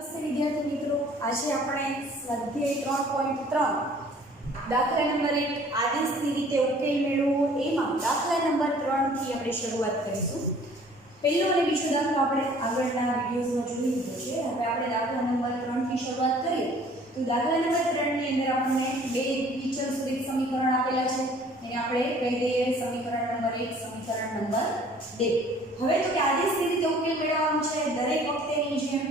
નમસ્તે વિદ્યાર્થી મિત્રો, આજે આપણે સ્વાધ્યાય 3.3 દાખલા નંબર 1 આદેશની રીતે ઉકેલ મેળવવો એમાં દાખલા નંબર 3 થી આપણે શરૂઆત કરીશું. પહેલો અને બીજો દાખલો આપણે આગળના વિડિયોઝમાં જોઈ લીધો છે. હવે આપણે દાખલા નંબર 3 થી શરૂઆત કરીએ તો દાખલા નંબર 3 ની અંદર આપણને બે વિચલ સુરેખ સમીકરણ આપેલા છે. એને આપણે કહી દઈએ સમીકરણ નંબર 1, સમીકરણ નંબર 2. હવે તો કે આદેશની રીતે ઉકેલ મેળવવાનો છે. દરેક વખતેની જેમ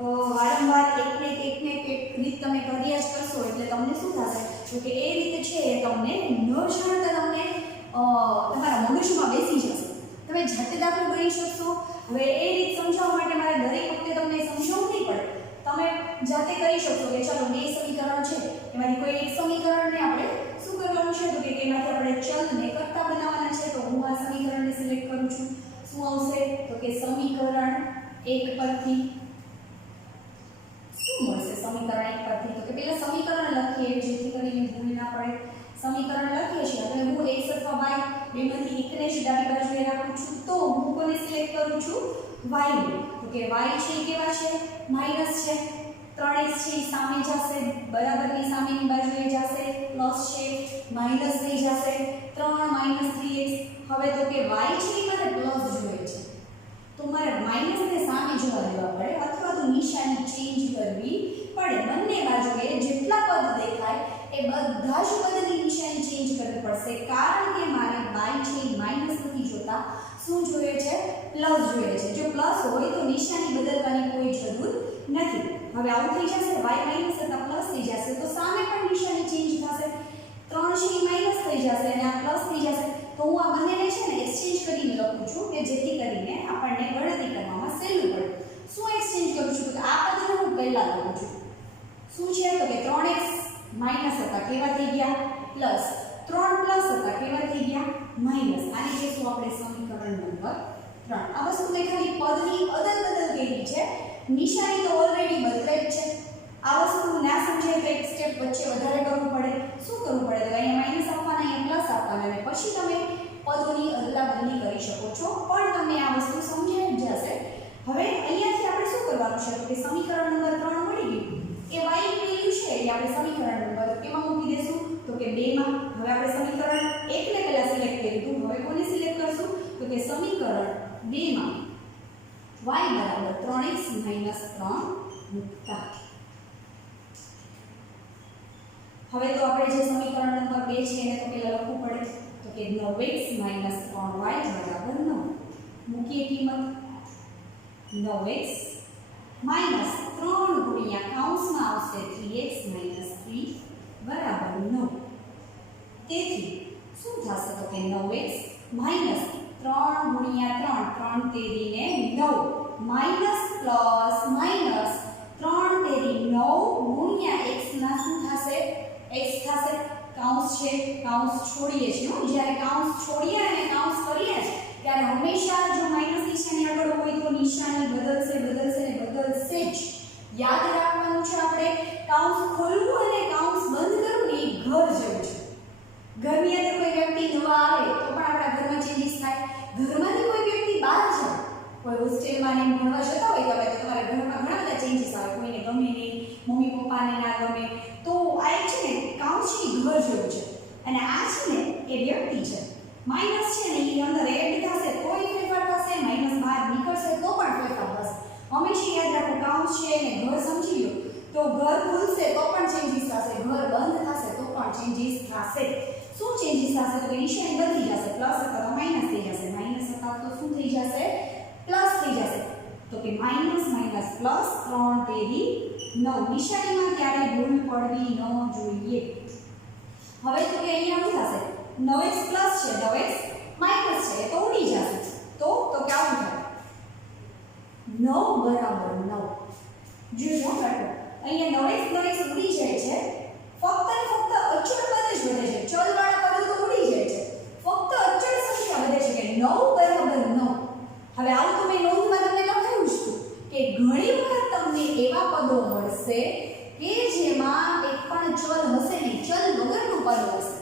વારંવાર એકને એક રીત તમે કર્યા જ કરશો એટલે તમને શું થશે તો કે એ રીતે છે એ તમને ન જાણતા તમને તમારા મગજમાં બેસી જશે. તમે જાતે દાખલો ગણી શકશો. હવે એ રીત સમજાવવા માટે મારે દરેક વખતે તમને સમજાવવું નહીં પડે. તમે જાતે કરી શકશો કે ચાલો બે સમીકરણ છે એમાંથી કોઈ એક સમીકરણને આપણે શું કરવાનું છે તો કે એમાંથી આપણે ચલને કરતા બનાવવાના છે. તો હું આ સમીકરણને સિલેક્ટ કરું છું. શું આવશે તો કે સમીકરણ 1 પરથી શું મળશે? સમીકરણ 1 પરથી તો કે પહેલા સમીકરણ લખીએ જેથી કરીને ભૂલ ના પડે. સમીકરણ લખીએ છીએ એટલે હું x અથવા y બેમાંથી એકને જ ડાબી બાજુએ રાખું છું. તો હું કોને સિલેક્ટ કરું છું? y ને. તો કે y છે કેવા છે? માઈનસ છે. 3x છે સામે જશે, બરાબરની સામેની બાજુએ જશે, પ્લસ છે માઈનસ થઈ જશે. 3 3x. હવે તો કે y છે મને પ્લસ જોઈએ છે તો મારે માઈનસ ને સામે જવા દેવા પડે અથવા તો નિશાની ચેન્જ કરવી પડે. બંને બાજુએ જેટલા પદ દેખાય એ બધા જ પદની નિશાની ચેન્જ કરવી પડશે કારણ કે મારે y છે માઈનસ નથી જોતા, શું જોઈએ છે? પ્લસ જોઈએ છે. જો પ્લસ હોય તો નિશાની બદલવાની કોઈ જરૂર નથી. હવે આવું થઈ જશે, y માઈનસ હતા પ્લસ થઈ જશે તો સામે પણ નિશાની ચેન્જ થશે. 3 છે માઈનસ થઈ જશે અને આ પ્લસ થઈ જશે. તો હું આ બંનેને છે ને એક્સચેન્જ કરીને લખું છું કે જેથી કરીને આપણને ગણતરી કરવામાં સહેલું પડે. શું એક્સચેન્જ કરું છું તો આ પદને હું પહેલા લખું છું. શું છે તો કે 3x માઈનસ હતા કેવા થઈ ગયા પ્લસ, 3 પ્લસ હતા કેવા થઈ ગયા માઈનસ. આને કહીશું આપણે સમીકરણ નંબર 3. આ વસ્તુ મેં ખાલી પદની અદલ બદલ કરી છે, નિશાની તો ઓલરેડી બદલાઈ જ છે. આ વસ્તુ ના સમજાય તો એક સ્ટેપ વચ્ચે વધારે કરવું પડે. શું કરવું પડે તો અહીંયા માઈનસ આપવાના અહીંયા પ્લસ આપવાના અને પછી તમે પદોની અદલાબદલી કરી શકો છો પણ તમને આ વસ્તુ સમજાઈ જશે. હવે અહીંયાથી આપણે શું કરવાનું છે તો કે સમીકરણ નંબર 3 મળી ગયું. એ y ની વેલ્યુ છે એ આપણે સમીકરણ નંબર કેમાં મૂકી દેશું તો કે 2 માં. હવે આપણે સમીકરણ 1 ને પહેલા સિલેક્ટ કર્યું હતું, હવે કોને સિલેક્ટ કરશું તો કે સમીકરણ 2 માં y બરાબર 3x 3 મૂકતા. હવે તો આપણે જે સમીકરણ નંબર 2 છે એને તો પહેલા લખવું પડે તો કે 9x 3y બરાબર 9. મૂકીએ કિંમત 9x માઈનસ 3 ગુણ્યા કૌંસમાં આવશે 3x 3 બરાબર 9. તેથી શું થશે તો કે 9x માઈનસ 3 ગુણ્યા 3 તેરી ને 9 માઈનસ પ્લસ માઈનસ 3 તેરી 9 ગુણ્યા x ના શું થશે x થશે. કૌંસ છે કૌંસ છોડીએ છીએ. જ્યારે કૌંસ છોડીએ અને કૌંસ કરીએ ત્યારે હંમેશા જો માઈનસ નિશાની આગળ હોય તો નિશાની બદલશે ને બદલશે જ. યાદ રાખવાનું છે આપણે કૌંસ ખોલવું અને કૌંસ બંધ કરવું એ ઘર જેવું છે. ઘરની અંદર કોઈ વ્યક્તિ નવા આવે તો પણ આપણા ઘરમાં ચેન્જીસ થાય. ઘરમાંથી કોઈ વ્યક્તિ બહાર જાય, કોઈ હોસ્ટેલમાં ને ભણવા જતા હોય તો તમારા ઘરમાં ઘણા બધા ચેન્જીસ આવે. કોઈને ગમે નહીં, મમ્મી પપ્પાને ના ગમે તો આ એક છે ને કૌંસ છે ઘર જેવું છે અને આ છે ને એ વ્યક્તિ છે. માઈનસ છે ને એ અંદર એડ થશે તોય ફેરફાર થશે, માઈનસ બહાર નીકળશે તો પણ ફેરફાર થશે. હંમેશા યાદ રાખો કૌંસ છે અને ઘર સમજી લો તો ઘર ખુલશે તો પણ ચેન્જીસ થશે, ઘર બંધ થશે તો પણ ચેન્જીસ થશે. શું ચેન્જીસ થશે તો કે નિશાની બદલી જશે. પ્લસ અથવા તો માઈનસ થઈ જશે, માઈનસ અથવા તો શું થઈ જશે પ્લસ થઈ જશે. તો કે માઈનસ માઈનસ પ્લસ 3 તેરી 9. નિશાનીમાં ક્યારે ભૂલ પડવી ન જોઈએ. હવે તો કે અહીંયા શું થશે 9x પ્લસ છે 9x માઈનસ છે તો ઉડી જશે. તો કે આવું થાય 9 બરાબર 9. જોજો અહીંયા 9x ઉડી જાય છે. ફક્ત ને ફક્ત અચળ પદ જ વધે છે. ચલવાળા પદો તો ઉડી જાય છે. ફક્ત અચળ સંખ્યા વધે છે કે 9 બરાબર 9. હવે આવું તો મેં નોંધમાં તમને લખાયું જ હતું કે ઘણી વખત તમને એવા પદો મળશે કે જેમાં એક પણ ચલ હશે નહીં, ચલ વગરનું પદ હશે.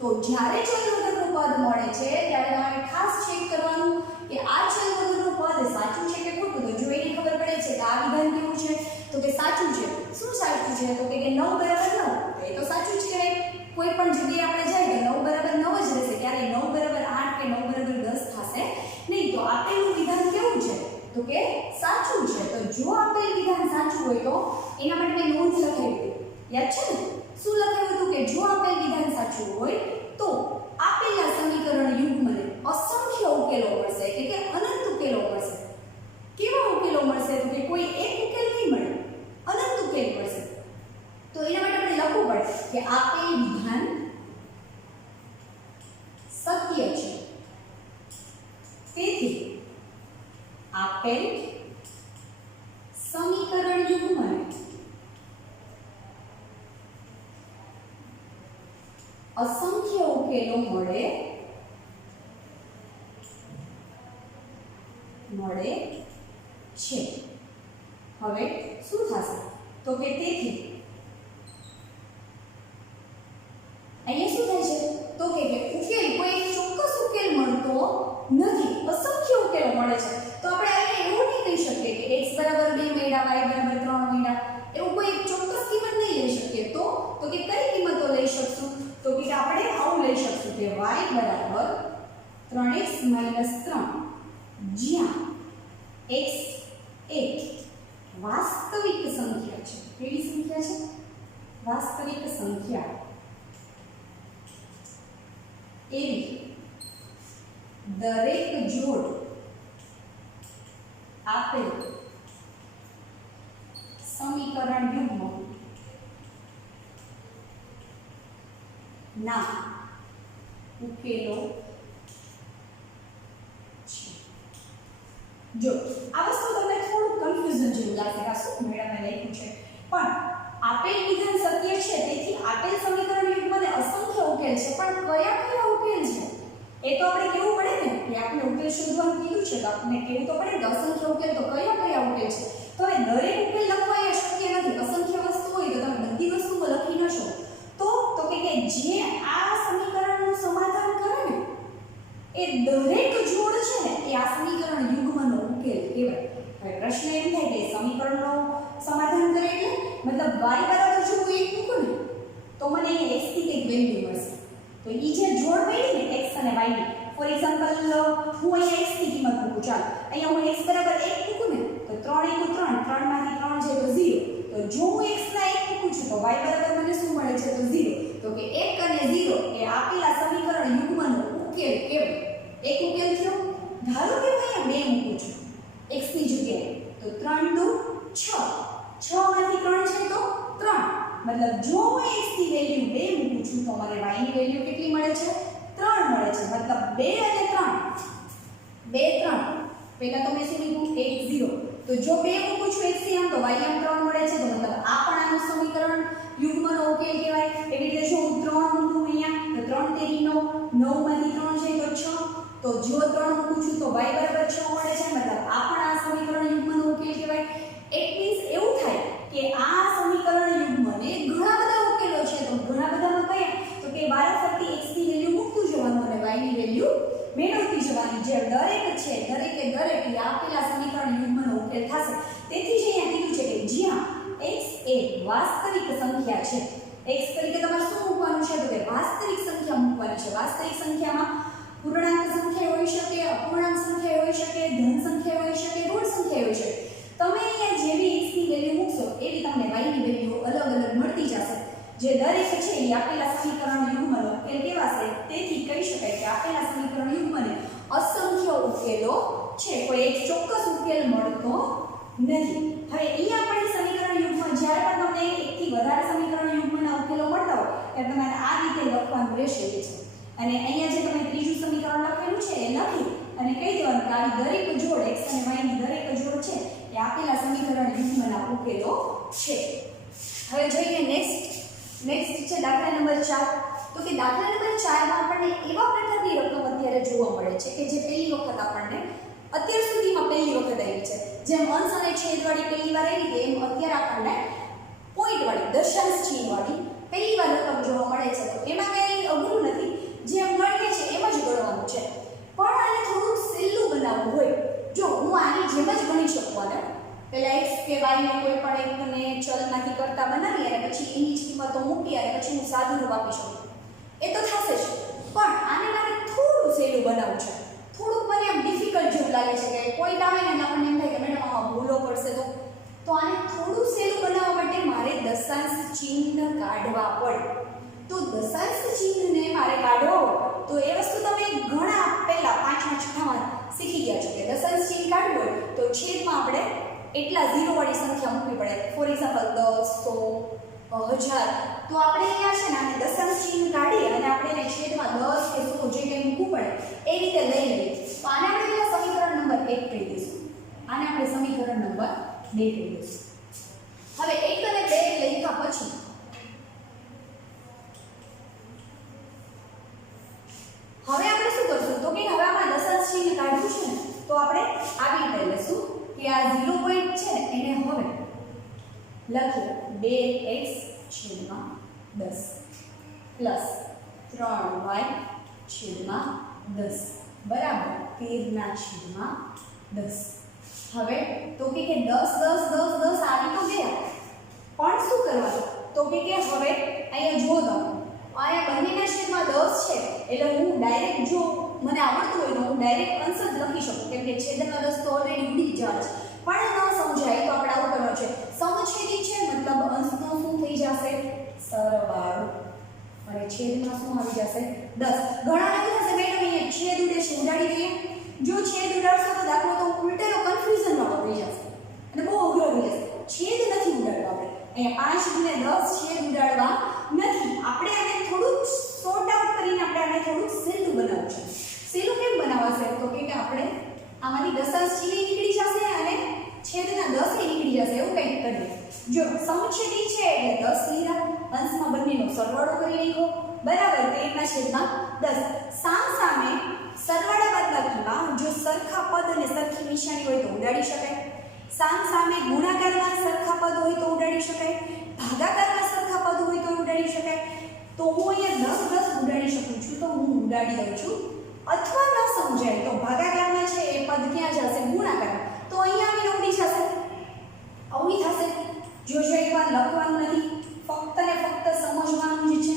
તો જ્યારે ચલ વગરનું પદ મળે છે ત્યારે તમારે ખાસ ચેક કરવાનું કે આ ચલ વગરનું પદ સાચું છે કે ખોટું. તો જો એને ખબર પડે છે કે આ વિધાન કેવું છે તો કે સાચું છે. શું સાચું છે? તો કે 9 બરાબર 9. તો એ તો સાચું જ કહેવાય. કોઈ પણ જગ્યાએ આપણે જાય તો 9 બરાબર 9 જ રહેશે. ક્યારે 9 બરાબર 8 કે 9 બરાબર 10 થશે નહીં. તો આપેલું વિધાન કેવું છે? તો કે સાચું છે. તો જો આપેલ વિધાન સાચું હોય તો એના માટે મેં નોંધ લખાવી. યાદ છે ને? શું લખાવ્યું હતું? કે જો આપેલ વિધાન સાચું હોય તો આપેલા સમીકરણ યુગ્મને અસંખ્ય ઉકેલો મળશે કે અનંત ઉકેલો મળશે. કેવા ઉકેલો મળશે? તો કે કોઈ એક ઉકેલ નહીં મળે, અનંત ઉકેલ મળશે. તો એના માટે આપણે લખવું પડે કે આપેલ વિધાન સત્ય છે. તેથી આપેલ સમીકરણ યુગ્મને અસંખ્ય ઉકેલો મળે છે. હવે શું થશે? તો કે તેથી અહીંયા શું થાય છે? તો કે ઉકેલ કોઈ એક ચોક્કસ ઉકેલ મળતો નથી, અસંખ્ય ઉકેલો મળે છે. તો આપણે અહીંયા એવું નહીં કહી શકીએ કે x બરાબર 2 મળ્યા, y બરાબર 3 મળ્યા. એવું કોઈ એક ચોક્કસ કિંમત નહીં લઈ શકીએ. તો કે કઈ કિંમતો લઈ શકશું? તો કે આપણે આવું લઈ શકશું કે y બરાબર 3x - 3, જ્યાં x એ વાસ્તવિક સંખ્યા છે. કેવી સંખ્યા છે? વાસ્તવિક સંખ્યા. એવી દરેક જોડ આપેલ સમીકરણ યુગ્મ ના ઉકેલો છે. જો આ વસ્તુ તમને થોડું કન્ફ્યુઝન જેવું લાગે કે શું મેડમે લખ્યું છે, પણ આપેલ વિધાન સત્ય છે. તેથી આપેલ સમીકરણ યુગ્મને અસંખ્ય ઉકેલ છે. પણ કયા કયા ઉકેલ છે એ તો આપણે કેવું પડે ને કે આપણે ઉકેલ શોધવાનું કીધું છે તો આપણે કેવું તો પડે કે અસંખ્ય ઉકેલ તો કયા કયા ઉકેલ છે. તો હવે દરેક ઉકેલ લખવા એ શક્ય નથી. અસંખ્ય વસ્તુ હોય તો તમે બધી વસ્તુઓ લખી ન શકો. તો કે જે આ સમીકરણનું સમાધાન કરે ને એ દરેક જોડ છે ને એ આ સમીકરણ યુગ્મનો ઉકેલ કહેવાય. હવે પ્રશ્ન એમ થાય કે સમીકરણનો સમાધાન કરે એટલે મતલબ y બરાબર જો હું 1 મૂકું ને તો મને અહીંયા x ની કંઈક વેલ્યુ મળશે. તો એ જે જોડ મળી ને x અને y ની, ફોર એક્ઝામ્પલ હું અહીંયા x ની કિંમત મૂકું. ચાલો અહીંયા હું x બરાબર 1 મૂકું ને તો 3 * 3, 3 માંથી 3 જાય તો 0. તો જો હું x ના 1 મૂકું છું તો y બરાબર મને શું મળે છે? તો 0. તો કે 1 અને 0 એ આપેલા સમીકરણ યુગ્મનો ઉકેલ કહેવાય. એક ઉકેલ થયો. ધારો કે હું અહીંયા 2 મૂકું છું x ની જગ્યાએ તો 3 * 2 = 6. 6 માંથી 3 છે તો 3. મતલબ જો હું x ની વેલ્યુ 2 મૂકું છું તો મને y ની વેલ્યુ કેટલી મળે છે? 3 મળે છે. મતલબ 2 અને 3, 2 3. પહેલા તો મેં શું લીધું? 1 0. તો જો 2 મૂકું છું x ની આમ તો y આમ 3 મળે છે. તો મતલબ આ પણ આનું સમીકરણ યુગ્મનો ઉકેલ કહેવાય. એવી રીતે જો હું 3 મૂકું અહીંયા તો 3 તેરી 9, 9 માંથી 3 જાય તો 6. તો જો 3 મૂકું છું તો y બરાબર 6 મળે છે. મતલબ આ પણ આ સમીકરણ યુગ્મનો ઉકેલ કહેવાય. ઇટ મીન્સ એવું થાય કે આ સમીકરણ યુગ્મને ઘણા બધા ઉકેલો છે. તો ઘણા બધામાં કયા? તો કે વારાફરતી x ની વેલ્યુ મૂકતું જવાનું અને y ની વેલ્યુ મેળવતી જવાની. જે દરેક છે દરેકે દરેક આપેલા સમીકરણ યુગ્મનો ઉકેલ થશે. તેથી જ અહીંયા કીધું છે કે જ્યાં x એ વાસ્તવિક સંખ્યા છે, x તરીકે તમારે શું મૂકવાનું છે? તો કે વાસ્તવિક સંખ્યા મૂકવાની છે. વાસ્તવિક સંખ્યામાં પૂર્ણાંક સંખ્યા હોઈ શકે, અપૂર્ણાંક સંખ્યા હોઈ શકે, ધન સંખ્યા હોઈ શકે, ઋણ સંખ્યા હોઈ શકે. તમે અહીંયા જેવી x ની વેલ્યુ મૂકશો એવી તમને y ની વેલ્યુ અલગ અલગ મળતી જશે. જે દરેક છે એ આપેલા સમીકરણ યુગ્મનો ઉકેલ કહેવાશે. તેથી કહી શકાય કે આપેલા સમીકરણ યુગ્મને અસંખ્ય ઉકેલો છે. કોઈ એક ચોક્કસ ઉકેલ મળતો નથી. હવે અહીંયા આપણે સમીકરણ યુગ્મ જ્યારે પણ તમને એકથી વધારે સમીકરણ યુગ્મના ઉકેલો મળતા હોય ત્યારે તમારે આ રીતે લખવાનું રહેશે છે. અને અહીંયા જે તમે ત્રીજું સમીકરણ લખેલું છે એ લખી અને કહી દેવાનું કે આવી દરેક જોડ x અને y ની દરેક જોડ છે એ આપેલા સમીકરણ યુગ્મના ઉકેલો છે. હવે જોઈએ નેક્સ્ટ છે દાખલા નંબર 4. તો કે દાખલા નંબર 4 માં આપણને એવા પ્રકારની રકમ અત્યારે જોવા મળે છે કે જે પહેલી વખત આપણને અત્યાર સુધીમાં પહેલી વખત આવી છે. જેમ અંશ અને છેદવાળી પહેલી વાર આવી હતી એમ અત્યારે આપણને પોઈન્ટવાળી દશાંશ ચિહ્નવાળી પહેલી વાર રકમ જોવા મળે છે. તો એમાં કંઈ અઘરું નથી. જેમ ગણીએ છે એમ જ ગણવાનું છે. પણ આને થોડું સહેલું બનાવવું હોય, જો હું આની જેમ જ ગણી શકું અને પહેલા x કે y ને કોઈ પણ એકને ચલમાંથી કરતા બનાવી અને પછી એની જ કિંમતો મૂકી અને પછી હું સાદું રૂપ આપી શકું, એ તો થશે જ, પણ આને મારે થોડું સહેલું બનાવવું છે. થોડુંક મને આમ ડિફિકલ્ટ જેવું લાગે છે કે પોઈન્ટ આવે ને આપણને એમ થાય કે મેડમ આમાં ભૂલો પડશે, તો આને થોડું સહેલું બનાવવા માટે મારે દશાંશ ચિહ્ન કાઢવા પડે. તો દશાંશ ચિહ્નને મારે કાઢવો તો એ વસ્તુ તમે ઘણા પહેલા 5મા 6માં શીખી ગયા છો કે દશાંશ ચિહ્ન કાઢવું હોય તો છેદમાં આપણે એટલા 0 વાળી સંખ્યા મૂકવી પડે. For example 10, 100, 1000. તો આપણે અહીંયા છે ને આને દશાંશ ચિહ્ન કાઢી અને આપણે એને છેદમાં 10 કે 100 જે કંઈ મૂકવું પડે એ રીતે લઈ લઈએ. તો આને આપણે પેલા સમીકરણ નંબર 1 કહી દઈશું, આને આપણે સમીકરણ નંબર 2 કહી દઈશું. હવે 1 અને 2 લખ્યા પછી હવે આપણે શું કરશું તો કે હવે આમાં દશાંશ ચિહ્ન કાઢવું છે ને તો આપણે આવી રીતે લેશું કે આ 0 પોઈન્ટ છે એને હવે લખીએ 2x છેદમાં 10 પ્લસ 3y છેદમાં 10 બરાબર 13 ના છેદમાં 10. હવે તો કે 10 10 10 10 આવી તો ગયા, પણ શું કરવાનું તો કે હવે અહીંયા જો તમે અહીંયા બંનેના છેદમાં 10 છે એટલે હું ડાયરેક્ટ જો મને આવડતું હોય તો હું ડાયરેક્ટ અંશ જ લખી શકું કેમ કે છેદમાં 10 તો ઓલરેડી ઉડી જાય છે. પણ ન સમજાય તો આપણે આવું કરવાનું છે, સમછેદી છે મતલબ અંશનો શું થઈ જશે સરવાળો અને છેદમાં શું આવી જશે 10. ઘણાને એવું થશે મેડમ અહીંયા છેદ ઉડે છે ઉડાડી દઈએ. જો છેદ ઉડાડશો તો દાખલો તો ઉલટેનો કન્ફ્યુઝન વાળો થઈ જશે અને બહુ અઘરો થઈ જશે. છેદ નથી ઉડાડવા આપણે અહીંયા 5 ગુણ્યા 10 છેદ ઉડાડવા નથી. આપણે આને થોડુંક સોર્ટ આઉટ કરીને આપણે આને થોડુંક સહેલું બનાવવું છે. સહેલું કેમ બનાવશે તો કે આપણે આમાંથી દશાંશ ચિહ્ન નીકળી જશે અને છેદના 10 નીકળી જશે એવું કંઈક કરીએ. જો સમછેદી છે એટલે 10 લીધા, અંશમાં બંનેનો સરવાળો કરી નાખો બરાબર 13 ના છેદમાં 10. સામે સરવાળા બાદબાકીમાં જો સરખા પદ અને સરખી નિશાની હોય તો ઉડાડી શકાય. સામે ગુણાકારમાં સરખા પદ હોય તો ઉડાડી શકાય, ભાગાકારમાં સરખા પદ હોય તો ઉડાડી શકાય. તો હું અહીંયા 10 10 ઉડાડી શકું છું તો હું ઉડાડી દઉં છું. અથવા ન સમજાય તો ભાગાકારમાં છે એ પદ ક્યાં જશે ગુણાકારમાં, તો અહીંયા આવીને ઉડી જશે, આવું થશે. જોજો એકવાર લખવાનું નથી, ફક્ત ને ફક્ત સમજવાનું જ છે.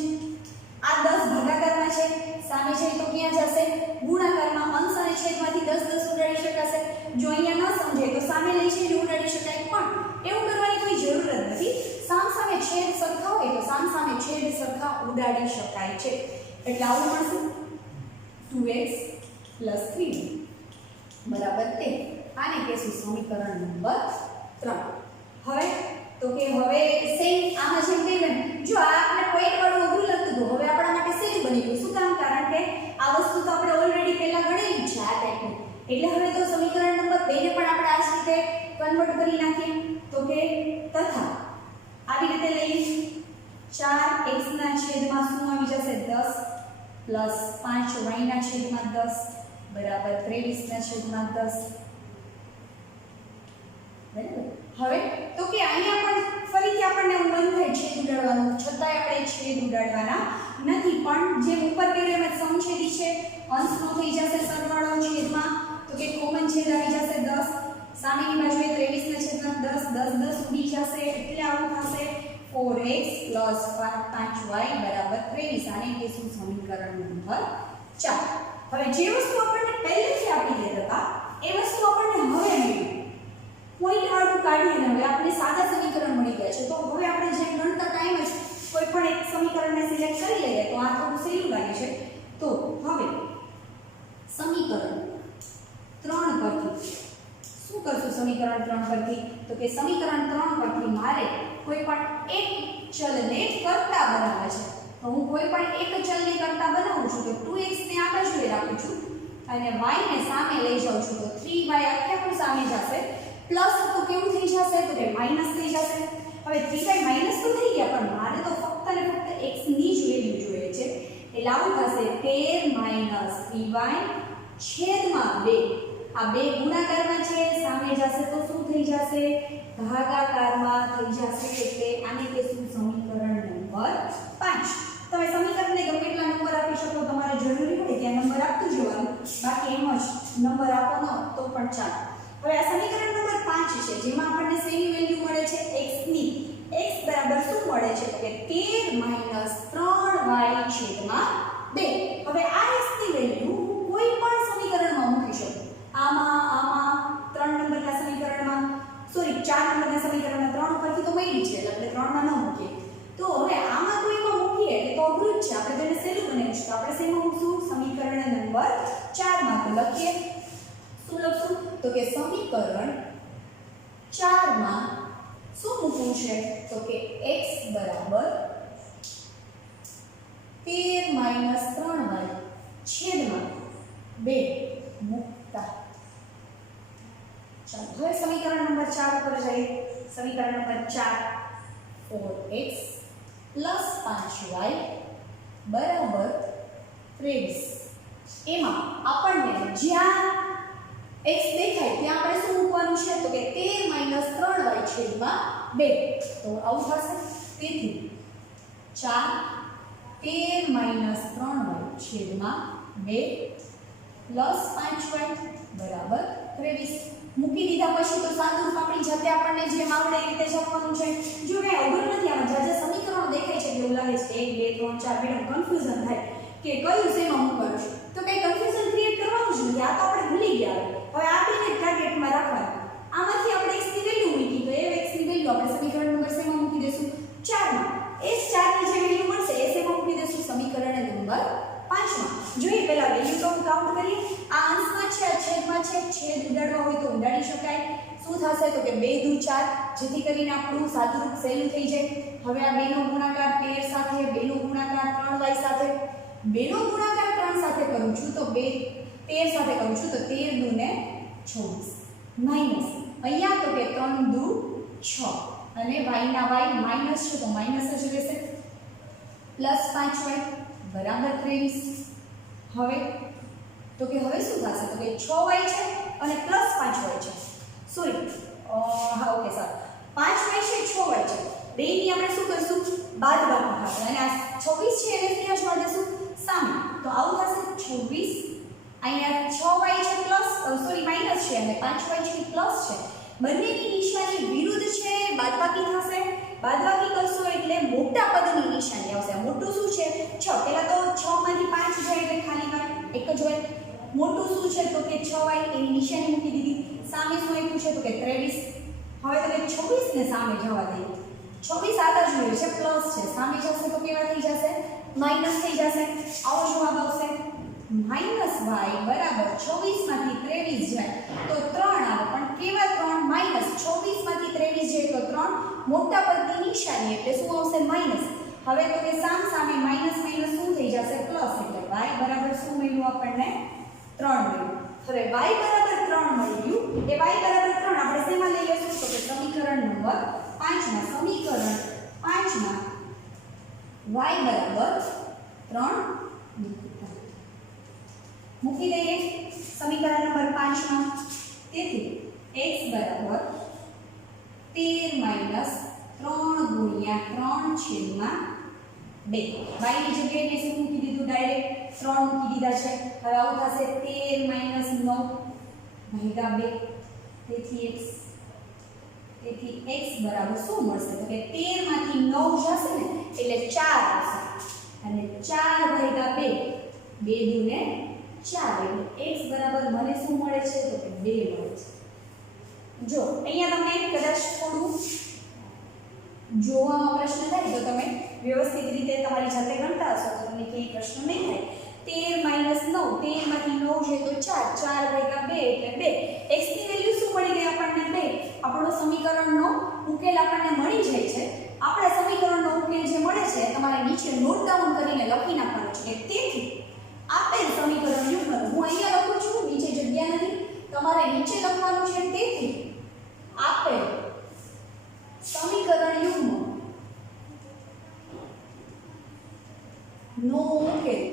આ 10 ભાગાકારમાં છે, સામે છે તો ક્યાં જશે ગુણાકારમાં. અંશ અને છેદમાંથી 10 10 ઉડાડી શકાશે. જો અહીંયા ન સમજાય તો સામે લઈ જઈને ઉડાડી શકાય, પણ એવું કરવાની કોઈ જરૂર જ નથી. સામે છેદ સરખા હોય તો સામે છેદ સરખા ઉડાડી શકાય છે. એટલે આવું મળશે 2x 3 બરાબર 13. આને કહેશું સમીકરણ નંબર 3. હવે તો કે હવે સેમ આમાં જેમ કહીને જો આપણે પોઈન્ટ વાળું અઘરું લાગતું હતું, હવે આપણા માટે સહેલું બની ગયું. શું કામ? કારણ કે આ વસ્તુ તો આપણે ઓલરેડી પહેલા ગણેલી છે આ ટાઈપનું. એટલે હવે તો સમીકરણ નંબર 2 ને પણ આપણે આ જ રીતે કન્વર્ટ કરી નાખીએ. તો કે તથા આવી રીતે લઈએ 4x ના છેદમાં શું આવી જશે 10 પ્લસ 5y ના છેદમાં 10 બરાબર 23 ના છેદમાં 10 બરાબર. હવે તો કે અહીંયા પણ ફરીથી આપણને મન થાય છેદ ઉડાડવાનું, છતાંય આપણે છેદ ઉડાડવાના નથી. પણ જે ઉપર કર્યું એમાં સમછેદી છે, અંશનો થઈ જશે સરવાળો છેદમાં તો કે કોમન છેદ આવી જશે 10. સામેની બાજુએ 23 ના છેદમાં 10 10 10 ઉડી જશે એટલે આવું થશે 4x 5y બરાબર 23. આને કહેશું સમીકરણ નંબર 4. હવે જે વસ્તુ આપણને પહેલેથી આપી દીધા હતા એ વસ્તુ આપણને હવે મળી. પોઈન્ટ વાળું કાઢીને હવે આપણે સાદા સમીકરણ મળી ગયા છે. તો હવે આપણે જેમ ગણતા ટાઈમ જ કોઈ પણ એક સમીકરણને સિલેક્ટ કરી લઈએ તો આ થોડું સહેલું લાગે છે. તો હવે સમીકરણ 3 પરથી શું કરશું? સમીકરણ 3 પરથી તો કે સમીકરણ 3 પરથી મારે કોઈ પણ એક ચલને કરતા બનાવવા છે. તો હું કોઈ પણ એક ચલને કરતા બનાવું છું તો 2x ને આ બાજુએ રાખું છું અને y ને સામે લઈ જાઉં છું તો 3y આખું સામે જશે. પ્લસ તો કેવું થઈ જશે તો કે માઈનસ થઈ જશે. હવે 3y માઈનસ તો થઈ ગયા પણ મારે તો ફક્ત ને ફક્ત x ની જ વેલ્યુ જોઈએ છે. એટલે આવું થશે 13 - 3y છેદમાં 2. આ 2 ગુણાકારમાં છે, સામે જશે તો શું થઈ જશે ભાગાકારમાં થઈ જશે. એટલે આને કહેશું સમીકરણ નંબર 5. તમે સમીકરણને ગમે કેટલા નંબર આપી શકો, તમારે જરૂરી હોય ત્યાં નંબર આપતું જવાનું, બાકી એમ જ નંબર આપવાનો તો પણ ચાલે. હવે આ સમીકરણ નંબર 5 છે જેમાં આપણને શેની વેલ્યુ મળે છે x ની x બરાબર શું મળે છે તો કે 13 - 3y/2 હવે આ x ની વેલ્યુ કોઈ પણ સમીકરણમાં મૂકી શકું આમાં 3 નંબરના સમીકરણમાં સોરી 4 નંબરના સમીકરણમાં 3 ઉપરથી તો મળી છે એટલે આપણે 3 માં ન મૂકીએ તો હવે આમાં કોઈમાં મૂકીએ એટલે તો અઘરું જ છે આપણે તેને સહેલું બનાવીશું તો આપણે શેમાં મૂકશું સમીકરણ નંબર 4 માં તો લખીએ શું લખશું તો કે સમીકરણ 4 માં શું મૂકવું છે તો કે x બરાબર 13 - 3y/2 મૂકતા ચાલો હવે સમીકરણ નંબર 4 પર જઈએ સમીકરણ નંબર 4 4x + 5y બરાબર 23 એમાં આપણને જ્યાં x દેખાય ત્યાં આપણે શું મૂકવાનું છે તો કે 13 - 3y/2 તો આવું થશે તેથી 4 13 - 3y/2 પ્લસ 5y બરાબર 23 મૂકી દીધા પછી તો સાદુરૂપ આપણી જાતે આપણને જેમ આવડે એ રીતે લખવાનું છે જો કઈ અઘરું નથી આમાં જે સમીકરણો દેખાય છે એવું લાગે છે 1 2 3 4 મેડમ કન્ફ્યુઝન થાય કે કયું શેમાં મૂકવાનું તો કઈ કન્ફ્યુઝન ક્રિએટ કરવાનું જ નથી આ તો આપણે ભૂલી ગયા હવે આ બેને ટાર્ગેટમાં રાખવાનું આમાંથી આપણે x ની વેલ્યુ મૂકી તો એ x ની વેલ્યુ આપણે સમીકરણ નંબર શેમાં મૂકી દેશું 4 માં એ 4 ની જે વેલ્યુ મળશે એ શેમાં મૂકી દેશું સમીકરણ નંબર 5 માં જોઈએ પહેલા વેલ્યુ તો કાઉન્ટ કરીએ આ અંશમાં છે આ છેદમાં છે છેદ ઉડાડવા હોય તો ઉડાડી શકાય શું થશે તો કે 2 દુ 4 જેથી કરીને આપણું સાદુરૂપ સહેલું થઈ જાય હવે આ 2 નો ગુણાકાર 13 સાથે 2 નો ગુણાકાર 3y સાથે 2 નો ગુણાકાર 3 સાથે કરું છું તો 2 13 સાથે કરું છું તો 13 દુ ને 24 માઈનસ અહીંયા તો કે 3 દુ 6 અને y ના y માઈનસ છે તો માઈનસ જ રહેશે પ્લસ 5y બરાબર 23 હવે તો કે હવે શું થશે તો કે 6y છે અને પ્લસ 5y છે સોરી હા ઓકે સર 5y છે 6y છે બેની આપણે શું કરશું બાદબાકી થશે અને આ 26 છે એને ક્યાં જોવા દેશું સામે તો આવું થશે 26 અહીંયા 6y છે પ્લસ સોરી માઈનસ છે અને 5y છે પ્લસ છે બંનેની નિશાની વિરુદ્ધ છે બાદબાકી થશે બાદબાકી કરશો એટલે મોટા પદની નિશાની આવશે મોટું શું છે 6 પહેલા તો 6 માંથી 5 જાય એટલે ખાલી હોય એક જ હોય મોટું શું છે તો કે 6y એની નિશાની મૂકી દીધી સામે શું આપ્યું છે તો કે 23 હવે તો કે 26 ને સામે જવા દઈએ 26 આગળ જોઈએ છે પ્લસ છે સામે જશે તો કેવા થઈ જશે માઈનસ થઈ જશે આવો જવાબ આવશે માઈનસ y બરાબર 24 માંથી 23 જાય તો 3 આવે પણ કેવા 3 માઈનસ 24 માંથી 23 જાય તો 3 મોટા પદની નિશાની એટલે શું આવશે માઈનસ હવે તો કે સામે માઈનસ માઈનસ શું થઈ જશે પ્લસ એટલે y બરાબર શું મળ્યું આપણને 3 મળ્યું હવે y બરાબર 3 મળ્યું એ y બરાબર 3 આપણે શેમાં લઈ લેશું તો કે સમીકરણ નંબર 5 માં સમીકરણ 5 માં y બરાબર 3 મૂકી દઈએ સમીકરણ નંબર 5 માં તેથી x બરાબર 13 - 3 ગુણ્યા 3 છેદમાં 2 y ની જગ્યાએ મેં શું મૂકી દીધું ડાયરેક્ટ 3 મૂકી દીધા છે હવે આવું થશે 13 - 9 ભાગ્યા 2 તેથી x બરાબર શું મળશે તો કે 13 માંથી 9 જશે ને એટલે 4 આવશે અને 4 ભાગ્યા 2 2 દુ ને 4 એટલે x બરાબર મને શું મળે છે તો કે 2 મળે છે જો અહીંયા તમને કદાચ થોડું જોવામાં પ્રશ્ન થાય તો તમે વ્યવસ્થિત રીતે તમારી જાતે ગણતા હશો તો તમને કોઈ પ્રશ્ન નહીં થાય 13 - 9 13 માંથી 9 છે તો 4 4 ભાગ્યા 2 એટલે 2 x ની વેલ્યુ શું મળી ગઈ આપણને 2 આપણો સમીકરણનો ઉકેલ આપણને મળી જાય છે આપણે સમીકરણનો ઉકેલ જે મળે છે તમારે નીચે નોટ ડાઉન કરીને લખી નાખવાનું છે તેથી આપેલ સમીકરણ યુગ્મ હું અહીંયા લખું છું નીચે જગ્યા નથી તમારે નીચે લખવાનું છે તેથી આપેલ સમીકરણ યુગ્મ નો ઉકેલ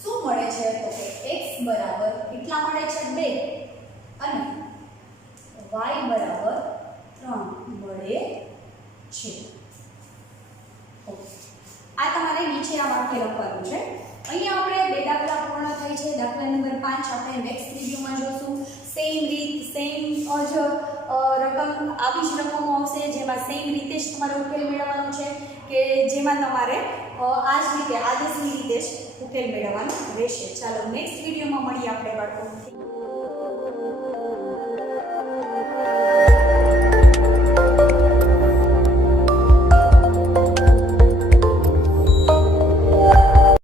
શું મળે છે તો કે x બરાબર કેટલા મળે છે 2 અને y બરાબર 3 મળે છે ઓકે આ તમારે તમારે નીચે આ વાક્ય લખવાનું છે. અહીંયા આપણે 2 દાખલા પૂર્ણ થાય છે. દાખલા નંબર 5 આપણે નેક્સ્ટ વિડીયોમાં જોશું. સેમ રીત સેમ જ રકમ આવી જ રકમો આવશે, જેમાં સેમ રીતે જ તમારે ઉકેલ મેળવવાનો છે, કે જેમાં તમારે આ જ રીતે આદેશની રીતે જ ઉકેલ મેળવવાનો રહેશે. ચાલો નેક્સ્ટ વિડીયોમાં મળીએ આપણે બાળકો.